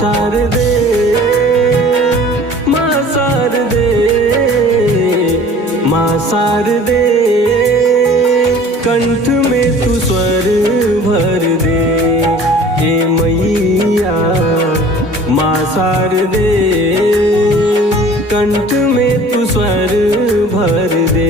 शारदे माँ शारदे माँ शारदे कंठ में तू स्वर भर दे हे मैया माँ शारदे कंठ में तू स्वर भर दे।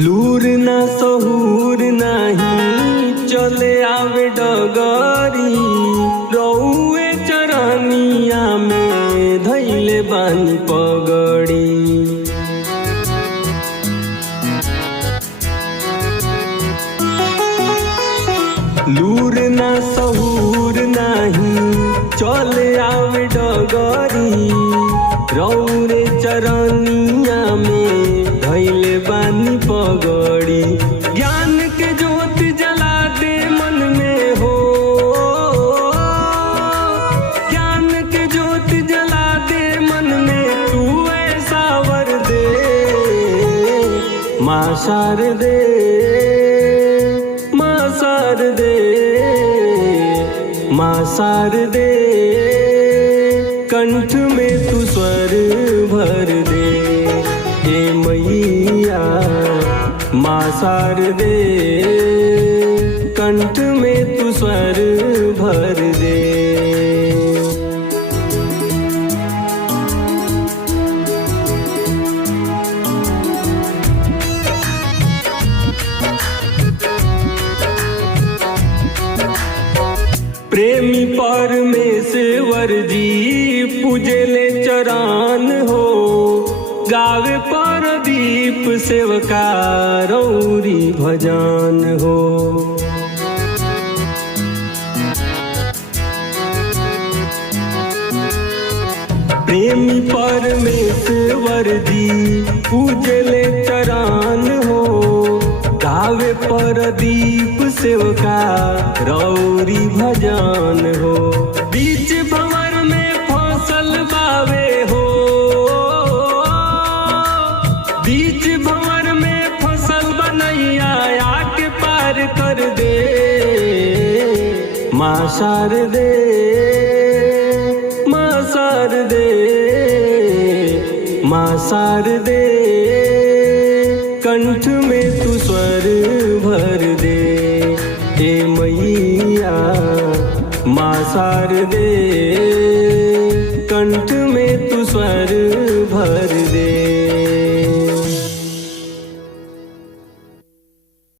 लूर ना सहूर नाही चले आवे डगरी रउए चरनिया में धैले बानी पगड़ी। लूर ना सहूर नाही चले आवे डगरी रउरे चरनिया में धैले बानी पगड़ी। ज्ञान के ज्योत जला दे मन में हो ज्ञान के ज्योत जला दे मन में तू ऐसा वर दे माँ शारदे माँ शारदे माँ शारदे कंठ में तू स्वर भर दे हे मैया माँ शारदे कंठ में तू स्वर भर दे। प्रेमी परमेश्वर जी पूजले चरण हो गावे परदीप सेवका रौरी भजन हो। प्रेमी परमेश्वर जी पूजले चरण हो गावे परदीप सेवका रौरी भजन हो। बीच भंवर में फसल बावे हो बीच भंवर में फसल बनैया आके पार कर दे माँ शारदे माँ शारदे माँ शारदे कंठ में तू स्वर भर दे हे मैया माँ शारदे कंठ में तू स्वर भर दे।